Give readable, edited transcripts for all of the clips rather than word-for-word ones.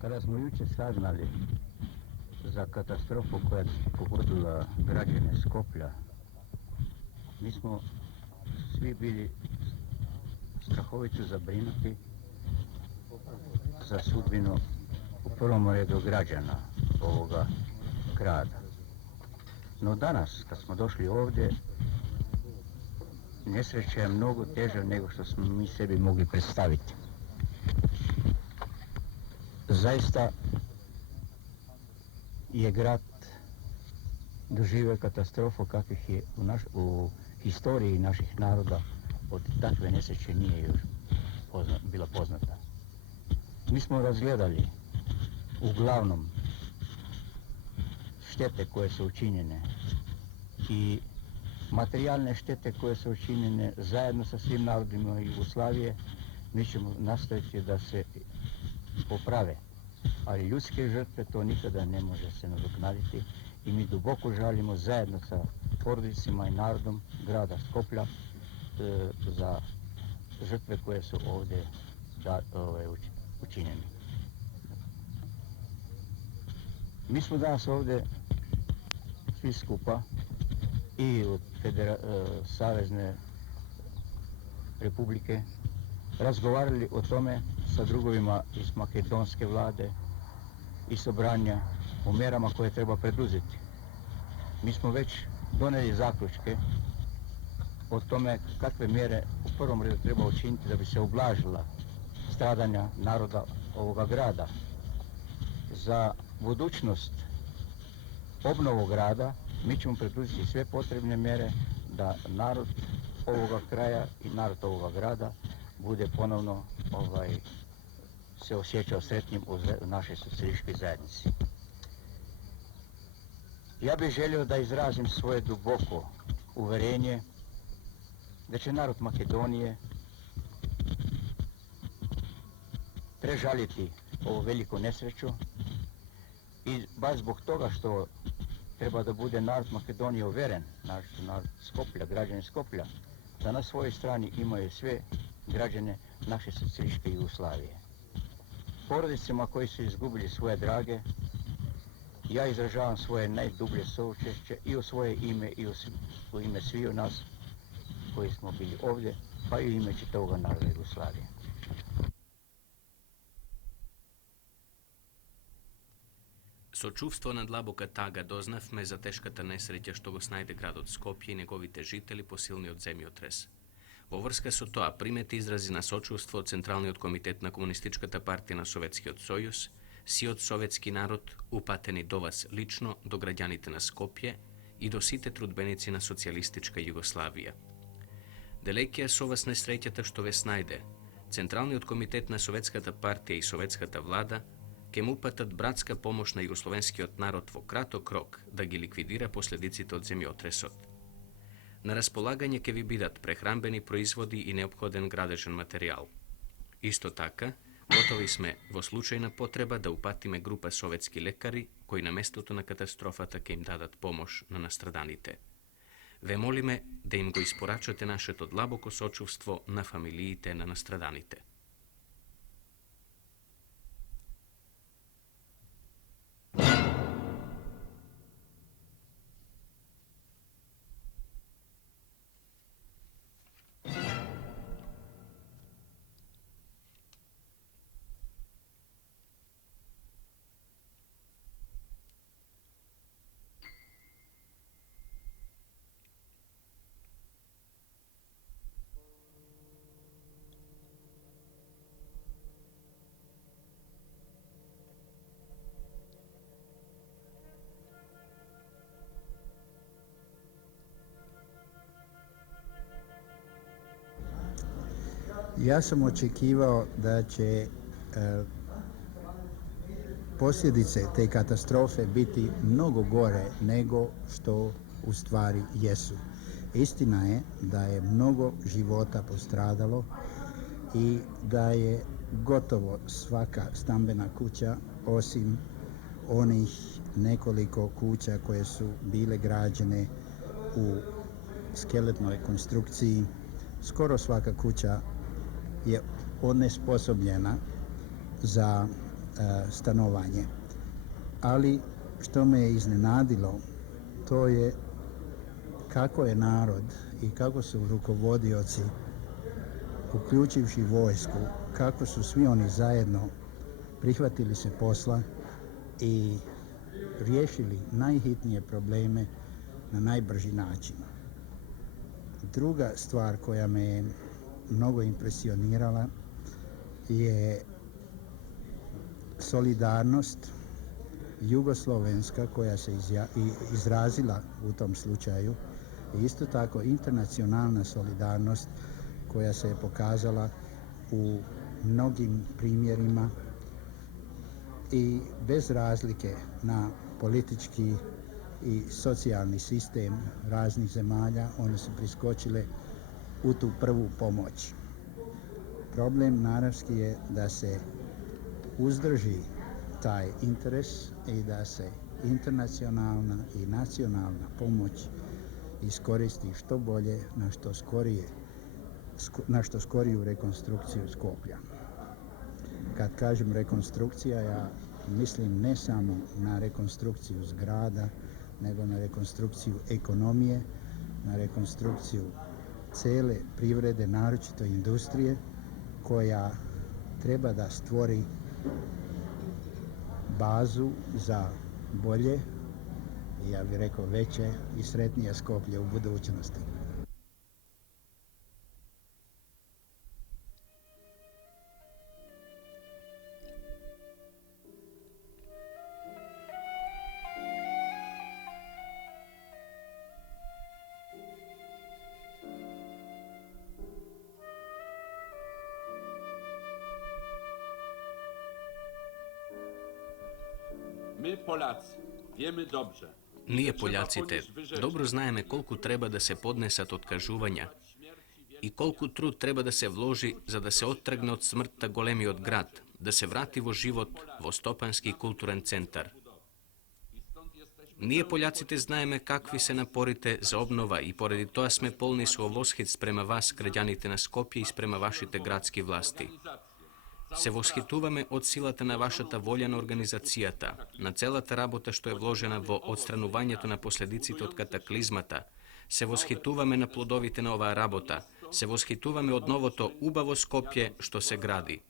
Kada smo jučer saznali za katastrofu koja je pogodila građane Skoplja, mi smo svi bili strahovito zabrinuti za sudbinu u prvom redu građana ovoga grada. No danas, kad smo došli ovdje, nesreća je mnogo teža nego što smo mi sebi mogli predstaviti. Zaista je grad doživio katastrofu kakvih je u historiji naših naroda od takve nesreće nije još bila poznata. Mi smo razgledali uglavnom štete koje su učinjene i materijalne štete koje su učinjene zajedno sa svim narodima Jugoslavije. Mi ćemo nastaviti da se poprave, ali ljudske žrtve to nikada ne može se nadoknaditi i mi duboko žalimo zajedno sa porodicima i narodom grada Skoplja za žrtve koje su ovdje učinjene. Mi smo danas ovdje svi skupa i od Savezne republike razgovarali o tome sa drugovima iz makedonske vlade i Sobranja o mjerama koje treba preduzeti. Mi smo već donijeli zaključke o tome kakve mjere u prvom redu treba učiniti da bi se ublažila stradanja naroda ovoga grada. Za budućnost obnovu grada mi ćemo preduzeti sve potrebne mjere da narod ovoga kraja i narod ovoga grada bude ponovno se osjećao sretnim u našoj socijalističkoj zajednici. Ja bih želio da izrazim svoje duboko uverenje da će narod Makedonije prežaliti ovu veliku nesreću i baš zbog toga što treba da bude narod Makedonije uveren, narod Skoplja, građani Skoplja, da na svojoj strani imaju sve građane naše socijalističke Jugoslavije. Porodicama koji su izgubili svoje drage, ja izražavam svoje najdublje saučešće i u svoje ime i u ime svih nas koji smo bili ovdje, pa i u ime čitavoga naroda Jugoslavije. Сочувство на длабока тага дознавме за тешката несреќа што го снајде градот Скопје и неговите жители по силниот земјотрес. Во врска со тоа примете изрази на сочувство од Централниот комитет на Комунистичката партија на Советскиот сојуз, сиот советски народ, упатени до вас лично, до граѓаните на Скопје и до сите трудбеници на социјалистичка Југославија. Делејќи со вас несреќата што ве снајде, Централниот комитет на Советската партија и Советската влада ке му упатат братска помош на југословенскиот народ во краток рок да ги ликвидира последиците од земјотресот. На располагање ке ви бидат прехранбени производи и неопходен градежен материјал. Исто така, готови сме во случај на потреба да упатиме група советски лекари кои на местото на катастрофата ке им дадат помош на настраданите. Ве молиме да им го испорачате нашето длабоко сочувство на фамилиите на настраданите. Ja sam očekivao da će posljedice te katastrofe biti mnogo gore nego što u stvari jesu. Istina je da je mnogo života postradalo i da je gotovo svaka stambena kuća, osim onih nekoliko kuća koje su bile građene u skeletnoj konstrukciji, skoro svaka kuća je onesposobljena za stanovanje. Ali što me je iznenadilo, to je kako je narod i kako su rukovodioci, uključivši vojsku, kako su svi oni zajedno prihvatili se posla i riješili najhitnije probleme na najbrži način. Druga stvar koja me je mnogo impresionirala je solidarnost jugoslovenska koja se izrazila u tom slučaju i isto tako internacionalna solidarnost koja se je pokazala u mnogim primjerima i bez razlike na politički i socijalni sistem raznih zemalja, one su priskočile u tu prvu pomoć. Problem naravski je da se uzdrži taj interes i da se internacionalna i nacionalna pomoć iskoristi što bolje na što skoriju rekonstrukciju Skoplja. Kad kažem rekonstrukcija, ja mislim ne samo na rekonstrukciju zgrada, nego na rekonstrukciju ekonomije, na rekonstrukciju cele privrede, naročito industrije, koja treba da stvori bazu za bolje, ja bih rekao veće i sretnije Skoplje u budućnosti. My, Polacy, wiemy dobrze. Ние, поляците, добро знаеме колку треба да се поднесат откажувања и колку труд треба да се вложи за да се оттргне од смртта големиот град, да се врати во живот во стопански и културен центар. Ние, поляците, знаеме какви се напорите за обнова и поради тоа сме полни со восхит спрема вас, граѓаните на Скопје и спрема вашите градски власти. Се восхитуваме од силата на вашата волја на организацијата, на целата работа што е вложена во отстранувањето на последиците од катаклизмата. Се восхитуваме на плодовите на оваа работа. Се восхитуваме од новото убаво Скопје што се гради.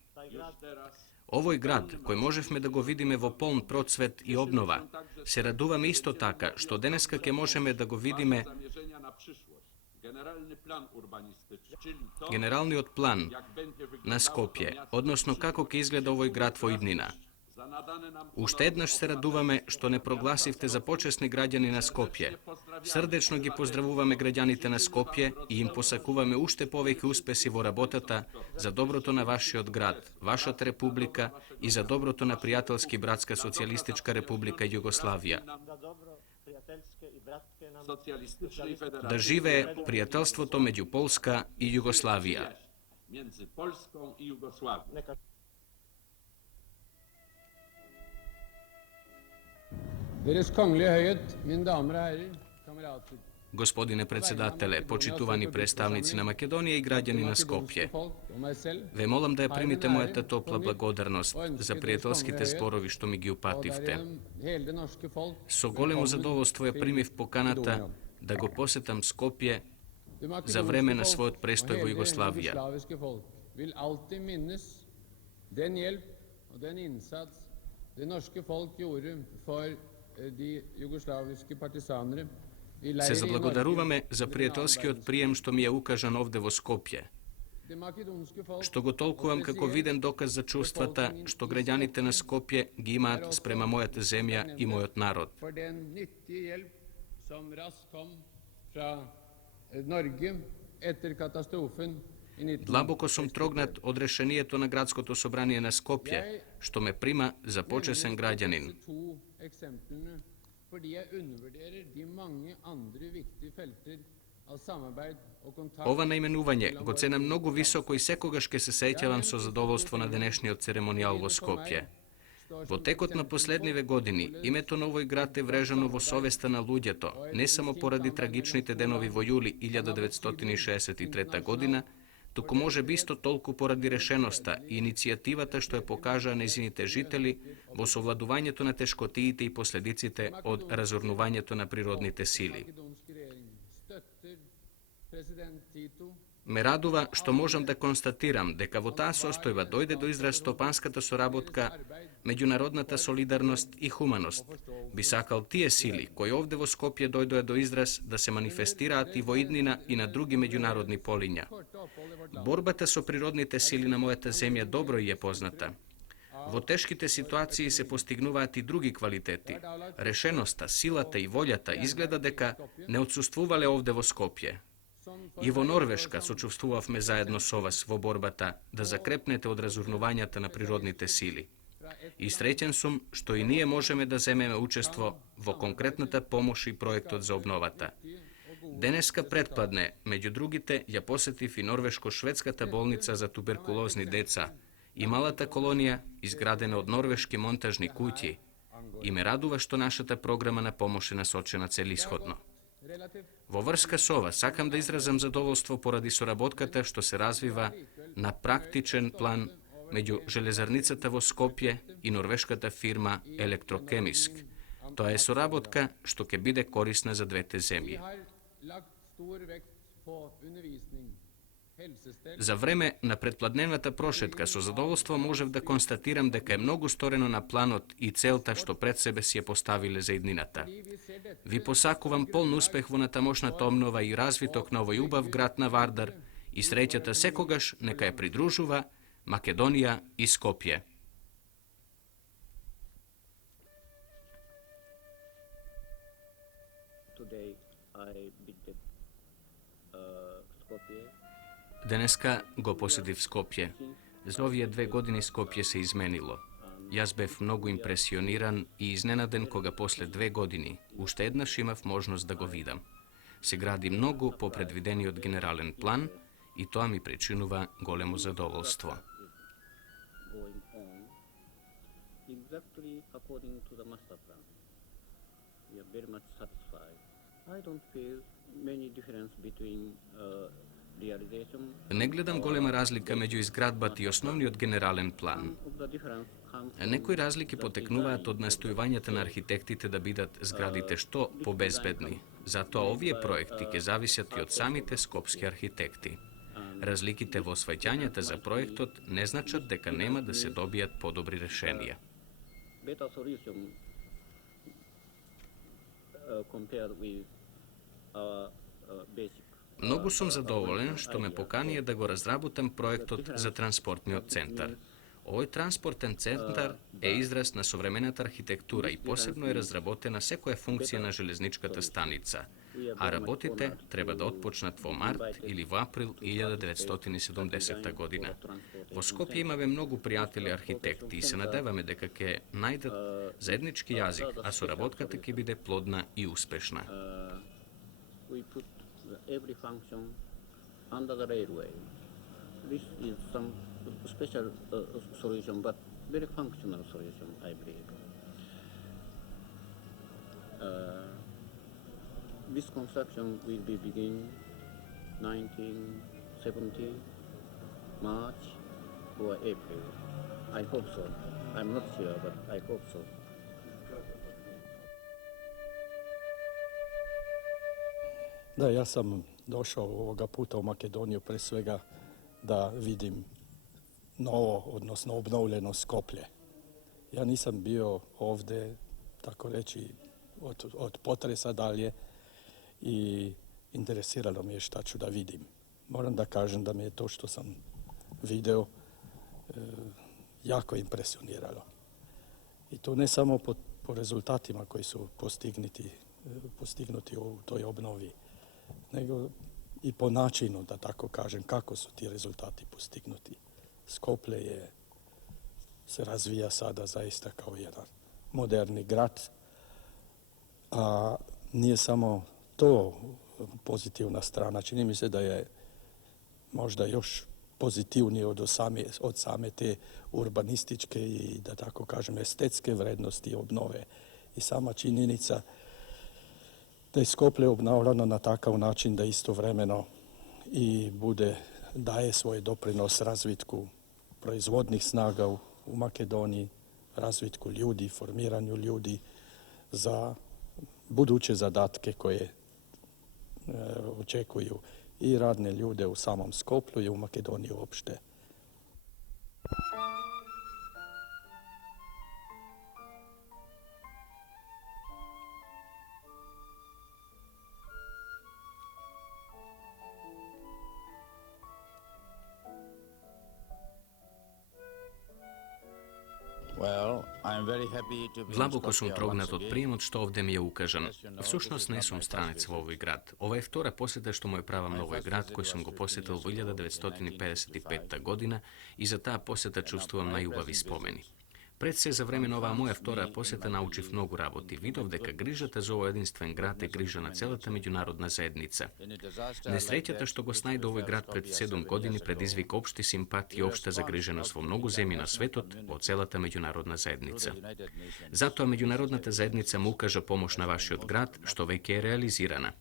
Овој град, кој можевме да го видиме во полн процвет и обнова, се радуваме исто така што денеска ќе можеме да го видиме генералниот план на Скопје, односно како ќе изгледа овој град во иднина. Уште еднаш се радуваме што не прогласивте за почесни граѓани на Скопје. Срдечно ги поздравуваме граѓаните на Скопје и им посакуваме уште повеќе успеси во работата за доброто на вашиот град, вашата република и за доброто на пријателски братска социјалистичка република Југославија. Да живее пријателството меѓу Полска и Југославија. Między Polską i Jugosławią. Deres kongelige høyhet, mine damer og herrer, kamerater. Господине председателе, почитувани представници на Македонија и граѓани на Скопје, ве молам да ја примите мојата топла благодарност за пријателските зборови што ми ги упативте. Со големо задоволство ја примив поканата да го посетам Скопје за време на својот престој во Југославија. Vil alltid minnes den hjelp og den innsats det norske folk gjorde for de jugoslaviske partisanere. Се заблагодаруваме за пријателскиот прием што ми е укажан овде во Скопје, што го толкувам како виден доказ за чувствата што граѓаните на Скопје ги имаат спрема мојата земја и мојот народ. For den nyttige hjelp som raskt kom fra Norge etter katastrofen i 19... Длабоко сум трогнат од решението на градското собрание на Скопје, што ме прима за почесен граѓанин. Fordi jeg undervurderer de mange andre viktige felter av samarbeid og kontakt. Ова наименување го ценам многу високо и секогаш ке се сеќавам со задоволство на денешниот церемонијал во Скопје. Во текот на последниве години, името на овој град е врежано во совеста на луѓето, не само поради трагичните денови во јули 1963 година, туку може би исто толку поради решеноста и иницијативата што ја покажаа незините жители во совладувањето на тешкотиите и последиците од разорнувањето на природните сили. Makedonske regjering støtter president Tito Ме радува што можам да констатирам дека во таа состојба дојде до израз стопанската соработка, меѓународната солидарност и хуманост. Би сакал тие сили кои овде во Скопје дојдоа до израз да се манифестираат и во иднина и на други меѓународни полиња. Борбата со природните сили на мојата земја добро ја е позната. Во тешките ситуации се постигнуваат и други квалитети. Решеноста, силата и волјата изгледа дека не отсуствувале овде во Скопје. И во Норвешка сочувствувавме заедно со вас во борбата да закрепнете од разурнувањата на природните сили. И среќен сум што и ние можеме да земеме учество во конкретната помош и проектот за обновата. Денеска предпладне, меѓу другите, ја посетив и норвешко-шведската болница за туберкулозни деца и малата колонија изградена од норвешки монтажни куќи. И ме радува што нашата програма на помош е насочена целисходно. Во врска со ова, сакам да изразам задоволство поради соработката што се развива на практичен план меѓу железарницата во Скопје и норвешката фирма Електрокемиск. Тоа е соработка што ќе биде корисна за двете земји. За време на предпладневната прошетка со задоволство можев да констатирам дека е многу сторено на планот и целта што пред себе си ја поставиле за иднината. Ви посакувам полн успех во натамошната обнова и развиток на овој убав град на Вардар и среќата секогаш нека ја придружува Македонија и Скопје. Today I visited Skopje. Денеска го посетив Скопје. За овие 2 години Скопје се изменило. Јас бев многу импресиониран и изненаден кога после 2 години уште еднаш имав можност да го видам. Се гради многу по предвидениот генерален план и тоа ми причинува големо задоволство. Going on exactly according to the master plan. We are very much satisfied. I don't feel many difference between realization. Не гледам голема разлика меѓу изградбата и основниот генерален план. Of the difference comes Некои разлики потекнуваат од настојувањата на архитектите да бидат зградите што побезбедни. Затоа овие проекти ќе зависат и од самите скопски архитекти. Разликите во сваќањата за проектот не значат дека нема да се добијат подобри решенија. better solution compared with our basic. Многу сум задоволен што ме поканија да го разработам проектот за транспортниот центар. Овој транспортен центар е израз на современата архитектура и посебно е разработена секоја функција на железничката станица, а работите треба да отпочнат во март или во април 1970 година. Во Скопје имаме многу пријатели архитекти и се надеваме дека ќе најдат заеднички јазик, а соработката ќе биде плодна и успешна. We put every function under the railway. This is some special solution, but very functional solution, I believe. This construction will be begin 1970, March or April. I hope so. I'm not sure, but I hope so. Da, ja sam došao ovoga puta u Makedoniju pre svega da vidim novo, odnosno obnovljeno Skoplje. Ja nisam bio ovde, tako reći, od potresa dalje i interesiralo me je šta ću da vidim. Moram da kažem da me je to što sam video jako impresioniralo. I to ne samo po rezultatima koji su postignuti u toj obnovi, nego i po načinu, da tako kažem, kako su ti rezultati postignuti. Skoplje se razvija sada zaista kao jedan moderni grad, a nije samo to pozitivna strana. Čini mi se da je možda još pozitivnije od same te urbanističke i, da tako kažem, estetske vrednosti obnove. I sama činjenica da je Skoplje obnavljano na takav način da istovremeno i bude daje svoj doprinos razvitku proizvodnih snaga u Makedoniji, razvitku ljudi, formiranju ljudi za buduće zadatke koje očekuju i radne ljude u samom Skoplju i u Makedoniji uopšte. Длабоко сум трогнат од приемот што овде ми е укажан. Всушност не сум странец во овој град. Ова е втора посета што му е правам на овој град, кој сум го посетил во 1955 година и за таа посета чувствувам најубави спомени. Пред се за време на оваа моја втора посета научив многу работи. Видов дека грижата за овој единствен град е грижа на целата меѓународна заедница. Несреќата што го снајде овој град пред 7 години предизвика општи симпатии и општа загриженост во многу земји на светот од целата меѓународна заедница. Затоа меѓународната заедница му укажа помош на вашиот град, што веќе е реализирана.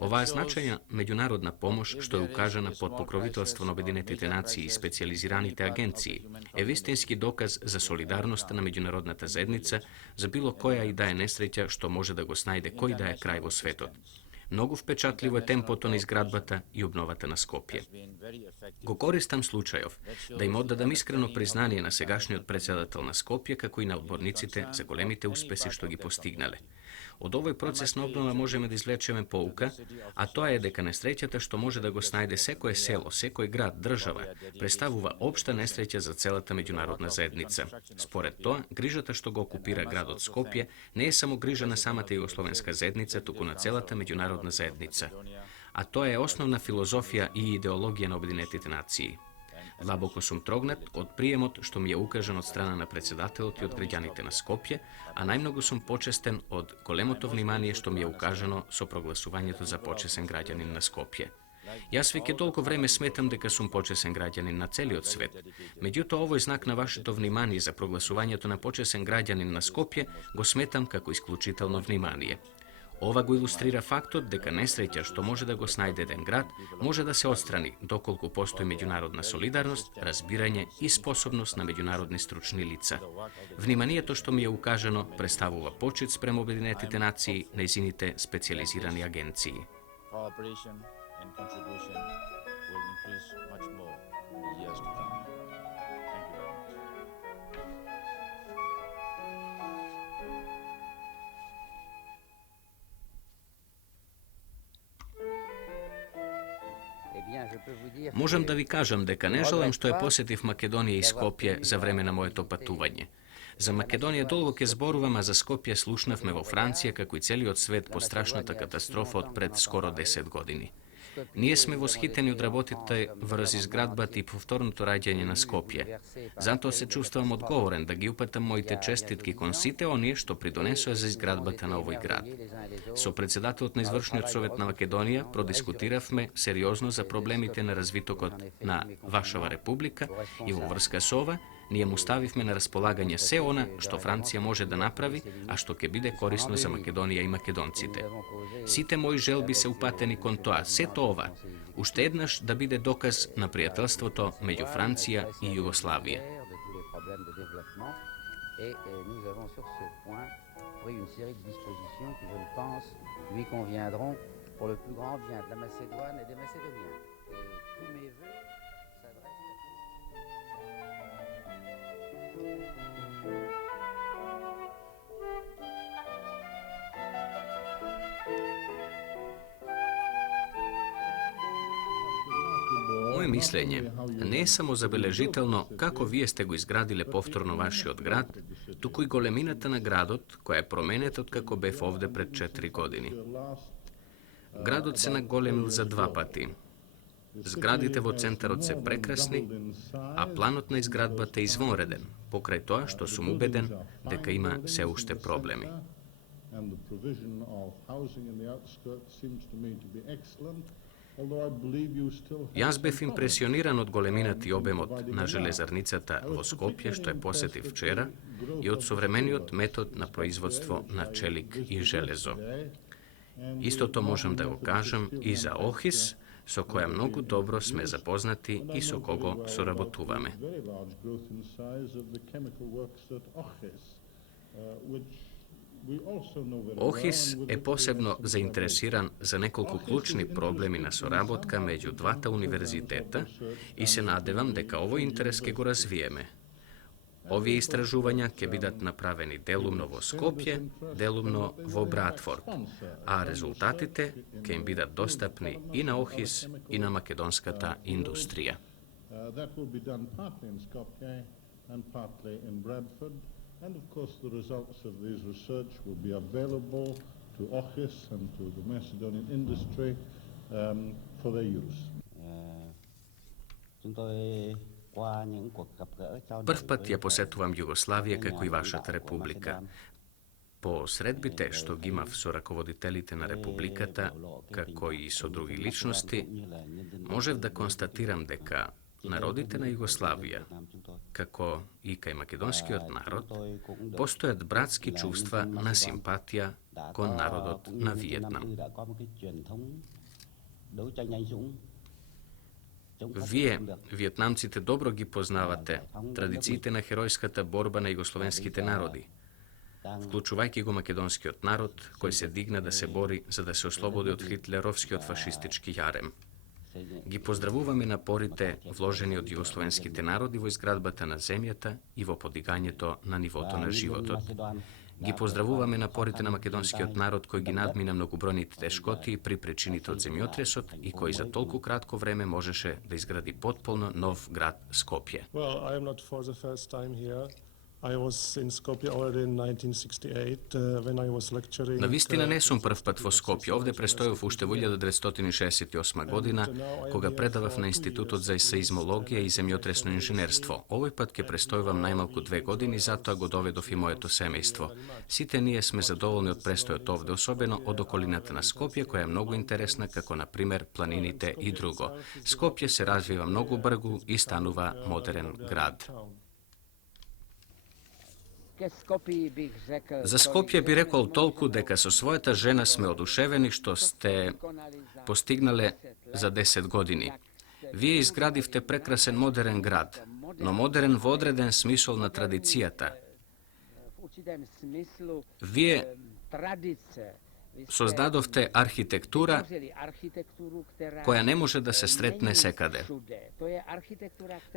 Оваа значајна меѓународна помош, што е укажана под покровителство на Обединетите нации и специјализираните агенции, е вистински доказ за солидарноста на меѓународната заедница за било која и да е несреќа што може да го снајде кој да е крај во светот. Многу впечатливо е темпото на изградбата и обновата на Скопје. Го користам случајов да им оддадам искрено признание на сегашниот председател на Скопје, како и на одборниците за големите успеси што ги постигнале. Од овој процес на обнова можеме да извлечеме поука, а тоа е дека несреќата што може да го снајде секое село, секој град, држава, представува општа несреќа за целата меѓународна заедница. Според тоа, грижата што го окупира градот Скопје не е само грижа на самата југословенска заедница, туку на целата меѓународна заедница. А тоа е основна филозофија и идеологија на Обединетите нации. Длабоко сум трогнат од приемот што ми е укажан од страна на председателот и од граѓаните на Скопје, а најмногу сум почестен од големото внимание што ми е укажано со прогласувањето за почесен граѓанин на Скопје. Јас веќе толку време сметам дека сум почесен граѓанин на целиот свет. Меѓутоа, овој знак на вашето внимание за прогласувањето на почесен граѓанин на Скопје го сметам како исклучително внимание. Ова го илустрира фактот дека несреќа што може да го снајде еден град може да се отстрани доколку постои меѓународна солидарност, разбирање и способност на меѓународни стручни лица. Вниманието што ми е укажано представува почит спрема Обединетите нации, нејзините специјализирани агенции. Можам да ви кажам дека не желам што ја посетив Македонија и Скопје за време на моето патување. За Македонија долго ке зборувам, а за Скопје слушнавме во Франција како и целиот свет по страшната катастрофа од пред скоро 10 години. Ние сме восхитени од работите врз изградбата и повторното раѓање на Скопје. Затоа се чувствувам одговорен да ги упатам моите честитки кон сите оние што придонесоа за изградбата на овој град. Со председателот на Извршниот совет на Македонија продискутиравме сериозно за проблемите на развитокот на вашава република и во врска со ова ние му ставивме на располагање се она што Франција може да направи, а што ќе биде корисно за Македонија и македонците. Сите мои желби се упатени кон тоа, сето ова, уште еднаш да биде доказ на пријателството меѓу Франција и Југославија. Моje мислење не е само забележително како вие сте го изградиле повторно вашиот град, туку и големината на градот, која е променет како бев овде пред 4 години. Градот се наголемил за 2 пати. Зградите во центарот се прекрасни, а планот на изградбата е извонреден, покрај тоа што сум убеден дека има се уште проблеми. Јас бев импресиониран од големината и обемот на железарницата во Скопје, што ја посетив вчера, и од современиот метод на производство на челик и железо. Истото можам да го кажам и за Охрис, со која многу добро сме запознати и со кого соработуваме. ОХИС е посебно заинтересиран за неколку клучни проблеми на соработка меѓу двата универзитета и се надевам дека овој интерес ќе го развиеме. Овие истражувања ќе бидат направени делумно во Скопје, делумно во Братфорд, а резултатите ќе им бидат достапни и на ОХИС и на македонската индустрија. And of course, the results of these research will be available to OHIS and to the Macedonian industry for their use. Прв пат ја посетувам Југославија како и вашата република. По средбите што ги имав со раководителите на републиката, како и со други личности, можев да констатирам дека народите на Југославија, како и кај македонскиот народ, постојат братски чувства на симпатија кон народот на Виетнам. Вие, виетнамците, добро ги познавате традициите на херојската борба на југословенските народи, вклучувајќи го македонскиот народ, кој се дигна да се бори за да се ослободи од хитлеровскиот фашистички јарем. Ги поздравуваме напорите вложени од југословенските народи во изградбата на земјата и во подигањето на нивото на животот. Ги поздравуваме напорите на македонскиот народ кој ги надмина многобројните тешкоти при причините од земјотресот и кој за толку кратко време можеше да изгради потполно нов град Скопје. Well, I am not for the first time here. I was in Skopje already in 1968 when I was lecturing. Навистина не сум прв пат во Скопје. Овде престојав уште во 1968 година, кога предавав на Институтот за сеизмологија и земјотресно инженерство. Овој пат ќе престојувам најмалку 2 години, затоа го доведов и моето семејство. Сите ние сме задоволни од престојот овде, особено од околината на Скопје, која е многу интересна, како на пример планините и друго. Скопје се развива многу брзо и станува модерен град. За Скопје би рекол толку дека со својата жена сме одушевени што сте постигнале за 10 години. Вие изградивте прекрасен модерен град, но модерен во одреден смисол на традицијата. Вие создадовте архитектура која не може да се сретне секаде.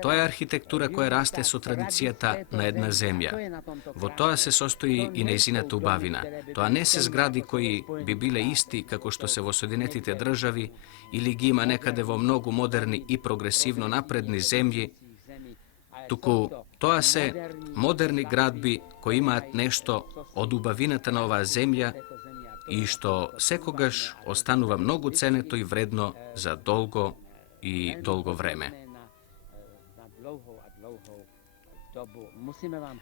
Тоа е архитектура која расте со традицијата на една земја. Во тоа се состои и нејзината убавина. Тоа не се згради кои би биле исти како што се во Соединетите држави или ги има некаде во многу модерни и прогресивно напредни земји, туку тоа се модерни градби кои имаат нешто од убавината на оваа земја и што секогаш останува многу ценето и вредно за долго и долго време.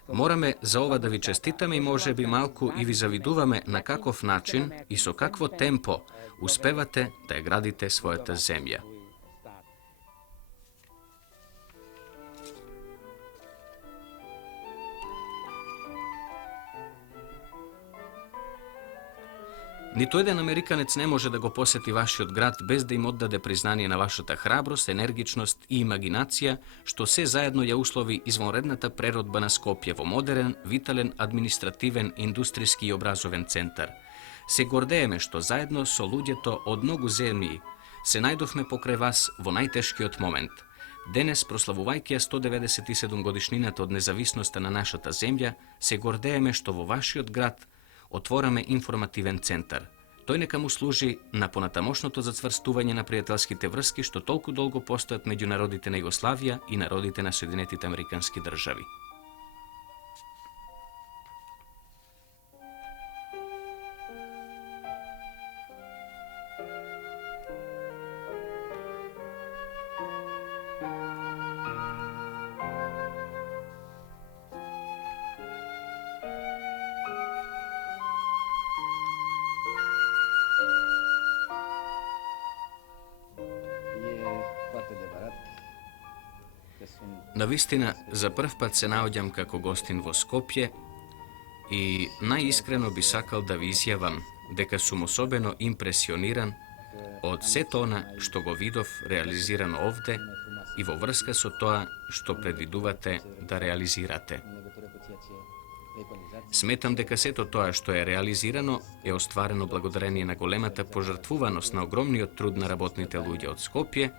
Мораме за ова да ви честитаме и може би малку и ви завидуваме на каков начин и со какво темпо успевате да ја градите својата земја. Ниту еден американец не може да го посети вашиот град без да им оддаде признание на вашата храброст, енергичност и имагинација, што се заедно ја услови извонредната преродба на Скопје во модерен, витален, административен, индустријски и образовен центар. Се гордееме што заедно со луѓето од многу земји се најдовме покрај вас во најтешкиот момент. Денес, прославувајќи ја 197 годишнината од независноста на нашата земја, се гордееме што во вашиот град отвораме информативен центар. Тој нека му служи на понатамошното зацврстување на пријателските врски што толку долго постојат меѓу народите на Југославија и народите на Соединетите Американски држави. Навистина, за прв пат се наоѓам како гостин во Скопје и најискрено би сакал да ви изјавам дека сум особено импресиониран од сето она што го видов реализирано овде и во врска со тоа што предвидувате да реализирате. Сметам дека сето тоа што е реализирано е остварено благодарение на големата пожртвуваност на огромниот труд на работните луѓе од Скопје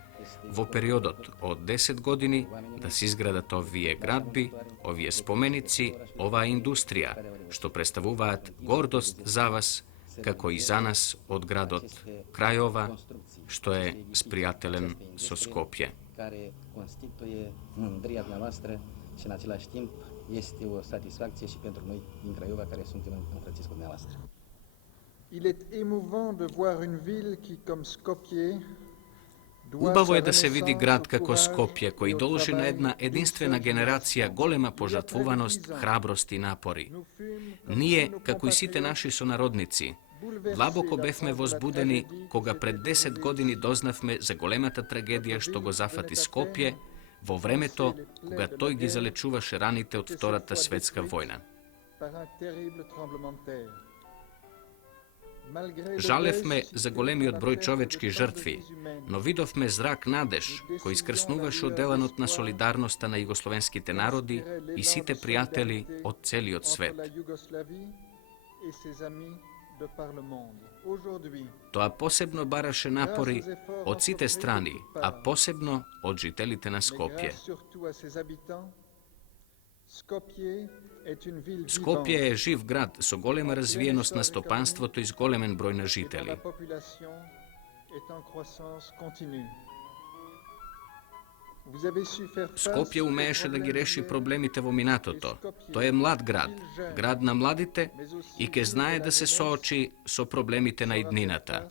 во периодот од 10 години да се изградат овие градби, овие споменици, оваа индустрија, што представуваат гордост за вас, како и за нас од градот Крајова, што е спријателен со Скопје. Care constituie mândria dumneavoastră și în același timp este o satisfacție și pentru noi din Craiova care suntem înfrățiți cu dumneavoastră. Il est émouvant de voir une ville qui, comme Skopje, Убаво е да се види град како Скопје, кој должи на една единствена генерација голема пожртвуваност, храброст и напори. Ние, како и сите наши сонародници, длабоко бевме возбудени кога пред 10 години дознавме за големата трагедија што го зафати Скопје во времето кога тој ги залечуваше раните од Втората светска војна. Жалевме за големиот број човечки жртви, но видовме зрак надеж кој искрснуваше од деланот на солидарноста на југословенските народи и сите пријатели од целиот свет. Тоа посебно бараше напори од сите страни, а посебно од жителите на Скопје. Скопје е жив град со голема развиеност на стопанството и с големен број на жители. Скопје умееше да ги реши проблемите во минатото. Тој е млад град, град на младите и ке знае да се соочи со проблемите на иднината.